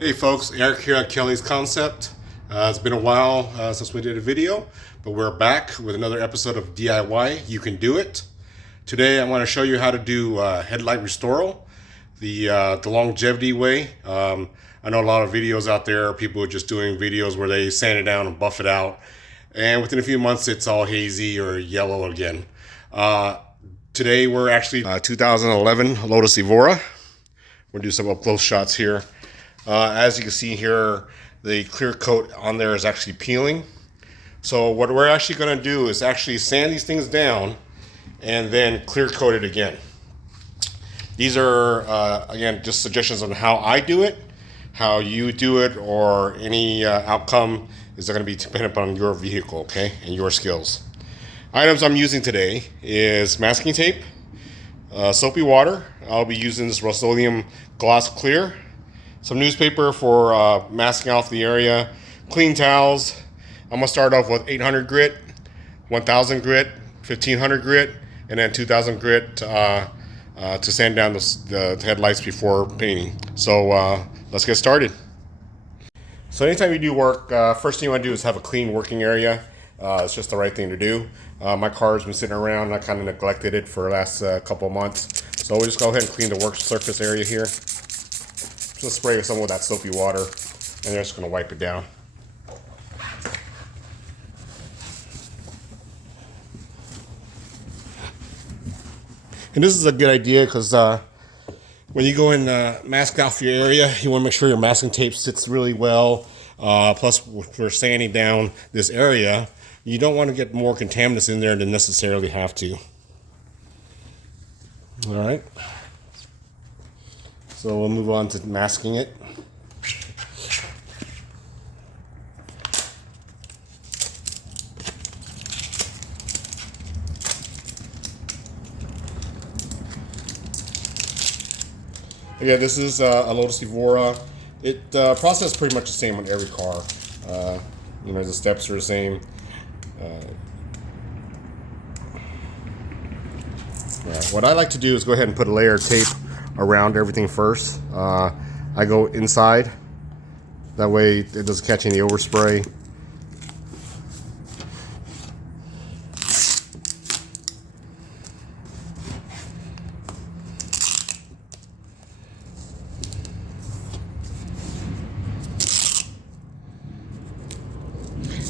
Hey folks, Eric here at Kelly's Concept. It's been a while since we did a video, but we're back with another episode of DIY. You can do it. Today I want to show you how to do Headlight Restoral, the longevity way. I know a lot of videos out there, people are just doing videos where they sand it down and buff it out, and within a few months it's all hazy or yellow again. Today we're actually 2011 Lotus Evora. We're going to do some up close shots here. As you can see here, the clear coat on there is actually peeling. So what we're actually going to do is actually sand these things down and then clear coat it again. These are, again, just suggestions on how I do it. How you do it or any outcome is going to be dependent upon your vehicle, okay, and your skills. Items I'm using today is masking tape, soapy water. I'll be using this Rust-Oleum Gloss Clear. Some newspaper for masking off the area, clean towels. I'm gonna start off with 800 grit, 1000 grit, 1500 grit, and then 2000 grit to sand down the headlights before painting. So let's get started. So anytime you do work, first thing you want to do is have a clean working area. It's just the right thing to do. My car's been sitting around and I kind of neglected it for the last couple of months. So we'll just go ahead and clean the work surface area here. Just spray some of that soapy water, and they're just going to wipe it down. And this is a good idea because when you go and mask off your area, you want to make sure your masking tape sits really well. Plus, if we're sanding down this area, you don't want to get more contaminants in there than necessarily have to. All right. So we'll move on to masking it. Again, this is a Lotus Evora. It process is pretty much the same on every car. The steps are the same. What I like to do is go ahead and put a layer of tape around everything first. I go inside. That way it doesn't catch any overspray.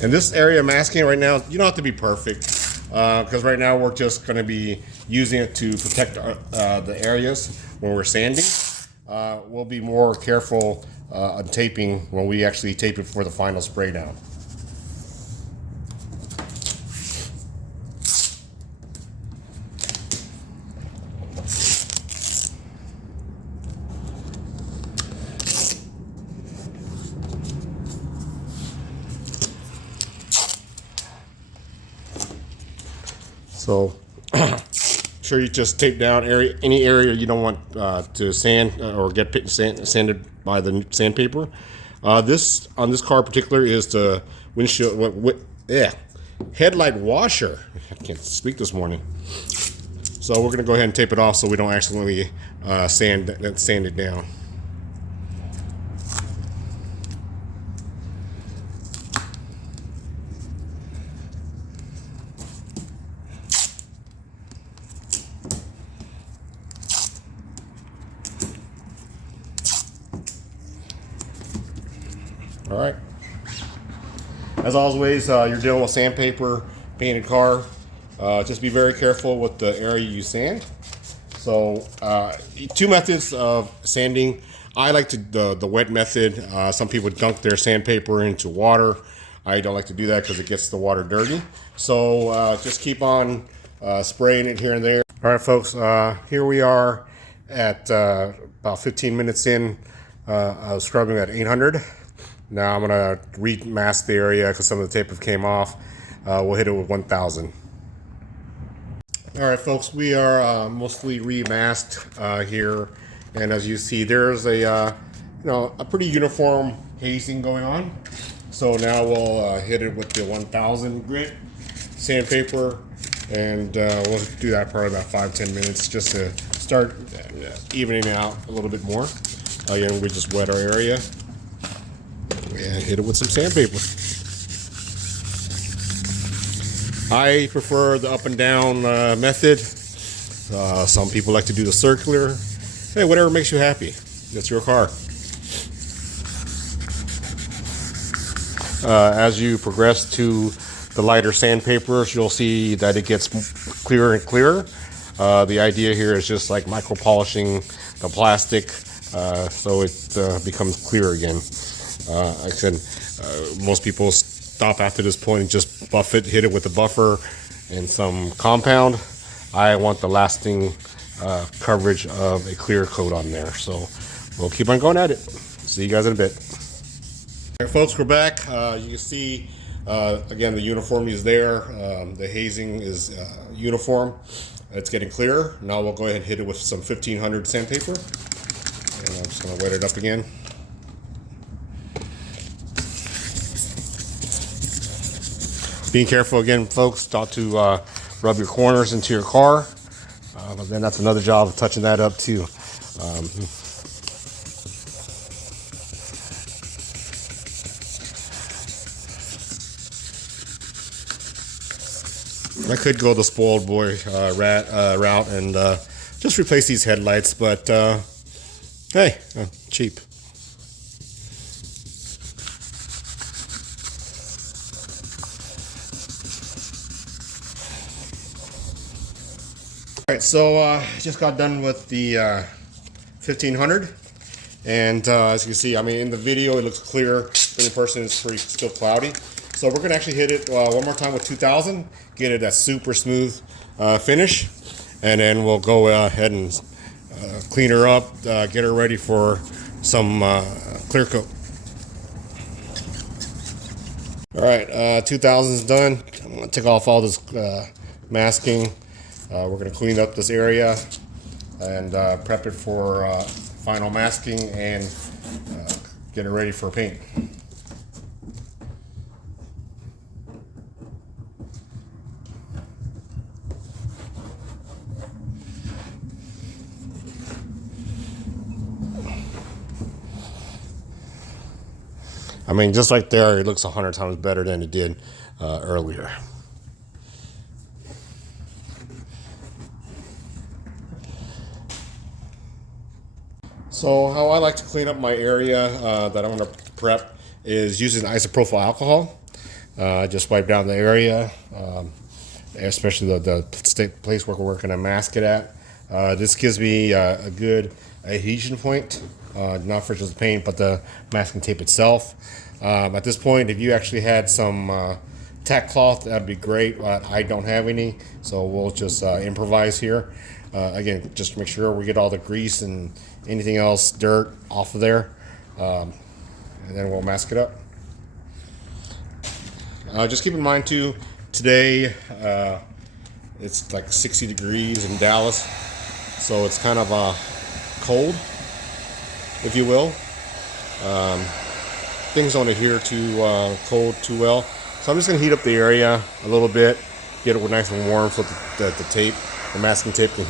And this area masking right now, you don't have to be perfect because right now we're just going to be using it to protect the areas when we're sanding. We'll be more careful on taping when we actually tape it for the final spray down. So sure you just tape down any area you don't want to sand or get sanded by the sandpaper. This on this car in particular is the windshield headlight washer. I can't speak this morning. So we're gonna go ahead and tape it off so we don't accidentally sand it down. All right. As always, you're dealing with sandpaper, painted car. Just be very careful with the area you sand. So, two methods of sanding. I like the wet method. Some people dunk their sandpaper into water. I don't like to do that because it gets the water dirty. So, just keep on spraying it here and there. All right, folks. Here we are at about 15 minutes in. I was scrubbing at 800. Now I'm gonna remask the area because some of the tape came off. We'll hit it with 1000. All right, folks, we are mostly remasked here, and as you see, there's a pretty uniform hazing going on. So now we'll hit it with the 1000 grit sandpaper, and we'll do that for about 5-10 minutes just to start evening out a little bit more. Again, we just wet our area. and hit it with some sandpaper. I prefer the up and down method. Some people like to do the circular. Hey, whatever makes you happy. It's your car. As you progress to the lighter sandpapers, you'll see that it gets clearer and clearer. The idea here is just like micro polishing the plastic so it becomes clear again. Like I said, most people stop after this point and just buff it, hit it with a buffer and some compound. I want the lasting coverage of a clear coat on there. So we'll keep on going at it. See you guys in a bit. All right, folks, we're back. You can see, again, the uniformity is there. The hazing is uniform. It's getting clearer. Now we'll go ahead and hit it with some 1500 sandpaper. And I'm just going to wet it up again. Being careful again, folks, not to rub your corners into your car. But then that's another job of touching that up too. I could go the spoiled boy route and just replace these headlights, but hey, cheap. All right, so just got done with the 1500, and as you can see, I mean, in the video it looks clear, but in person it's still cloudy. So we're gonna actually hit it one more time with 2000, get it a super smooth finish, and then we'll go ahead and clean her up, get her ready for some clear coat. All right, 2000 is done. I'm gonna take off all this masking. We're going to clean up this area and prep it for final masking and get it ready for paint. I mean, just right there, it looks 100 times better than it did earlier. So how I like to clean up my area that I'm going to prep is using isopropyl alcohol. Just wipe down the area, especially the place where we're going to mask it at. This gives me a good adhesion point, not for just the paint, but the masking tape itself. At this point, if you actually had some tack cloth, that'd be great, but I don't have any, so we'll just improvise here. Again, just to make sure we get all the grease and anything else, dirt off of there, and then we'll mask it up. Just keep in mind too, today it's like 60 degrees in Dallas, so it's kind of cold, if you will. Things don't adhere to cold too well, so I'm just going to heat up the area a little bit, get it nice and warm so the tape, the masking tape, can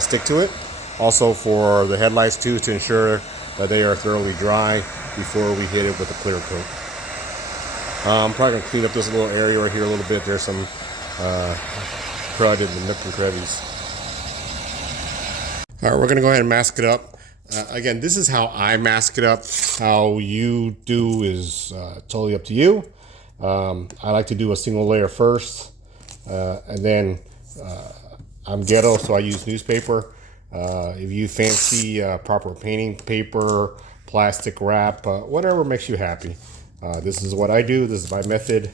stick to it. Also for the headlights too, to ensure that they are thoroughly dry before we hit it with a clear coat. I'm probably gonna clean up this little area right here a little bit. There's some crud in the nook and crevice. All right, we're gonna go ahead and mask it up. Again, this is how I mask it up. How you do is totally up to you. I like to do a single layer first, and then I'm ghetto, so I use newspaper. If you fancy proper painting paper, plastic wrap, whatever makes you happy. This is what I do. This is my method.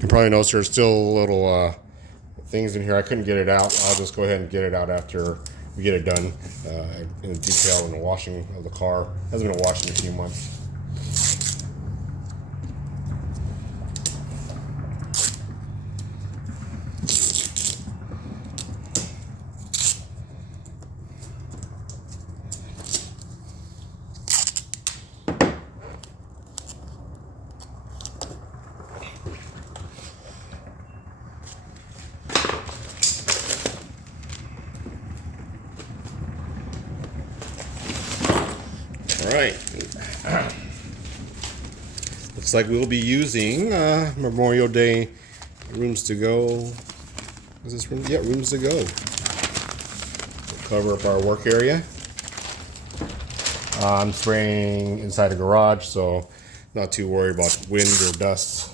You probably notice there's still little things in here. I couldn't get it out. I'll just go ahead and get it out after we get it done in detail in the washing of the car. It hasn't been washed in a few months. right. Looks like we'll be using Memorial Day rooms to go. Is this room? Yeah, rooms to go. We'll cover up our work area. I'm spraying inside the garage, so not too worried about wind or dust.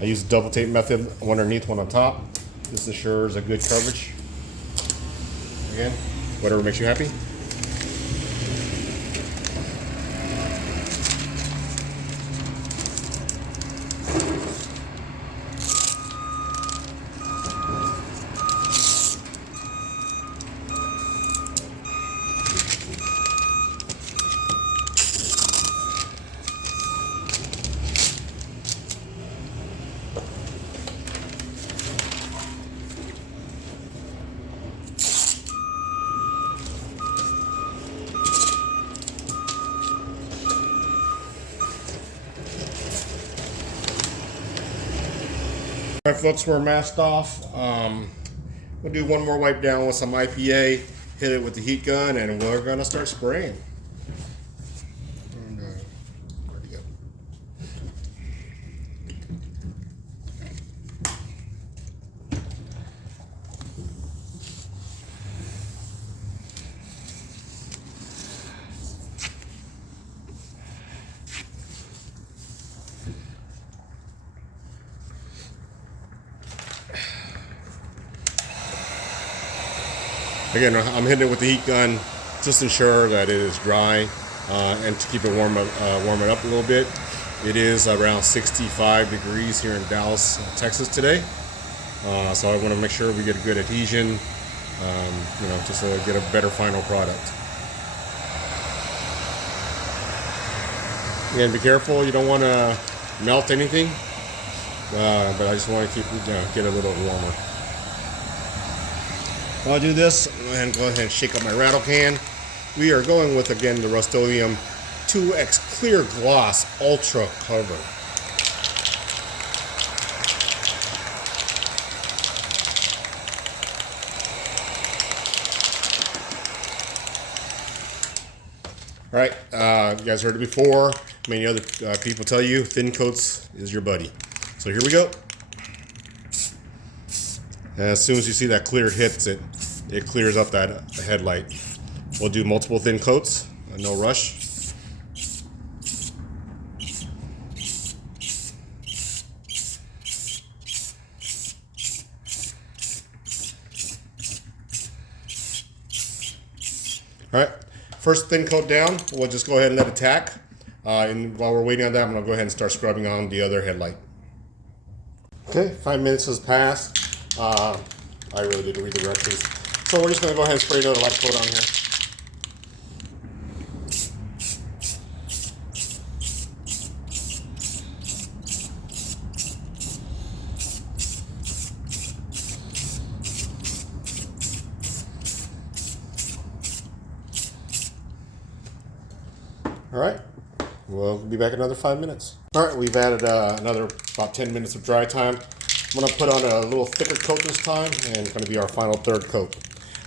I use the double tape method, one underneath, one on top. This ensures a good coverage. Again, whatever makes you happy. Alright folks, we're masked off. We'll do one more wipe down with some IPA, hit it with the heat gun, and we're gonna start spraying. And, where'd it go? Again, I'm hitting it with the heat gun just to ensure that it is dry and to keep it warm it up a little bit. It is around 65 degrees here in Dallas, Texas today. So I want to make sure we get a good adhesion, just to get a better final product. Again, be careful, you don't want to melt anything, but I just want to keep get a little warmer. While I do this, I'm going to go ahead and shake up my rattle can. We are going with, again, the Rust-Oleum 2X Clear Gloss Ultra Cover. All right, you guys heard it before. Many other people tell you thin coats is your buddy. So here we go. And as soon as you see that clear hits it, it clears up that headlight. We'll do multiple thin coats, no rush. All right, first thin coat down, we'll just go ahead and let it tack. And while we're waiting on that, I'm gonna go ahead and start scrubbing on the other headlight. Okay, 5 minutes has passed. I really didn't read the directions. So we're just going to go ahead and spray another light coat on here. All right, we'll be back in another 5 minutes. All right, we've added another about 10 minutes of dry time. I'm going to put on a little thicker coat this time, and it's going to be our final third coat.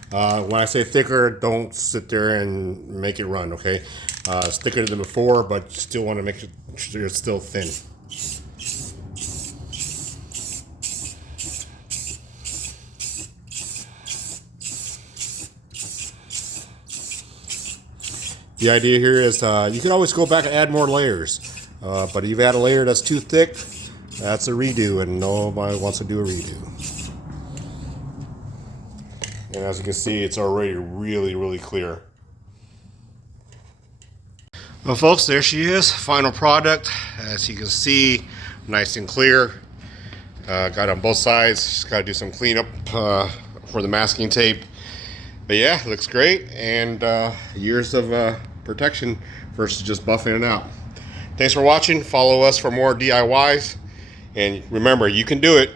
When I say thicker, don't sit there and make it run, okay? It's thicker than before, but you still want to make sure it's still thin. The idea here is you can always go back and add more layers, but if you've added a layer that's too thick, that's a redo, and nobody wants to do a redo. And as you can see, it's already really, really clear. Well, folks, there she is, final product. As you can see, nice and clear. Got on both sides. Just got to do some cleanup for the masking tape. But yeah, looks great, and years of protection versus just buffing it out. Thanks for watching. Follow us for more DIYs. And remember, you can do it.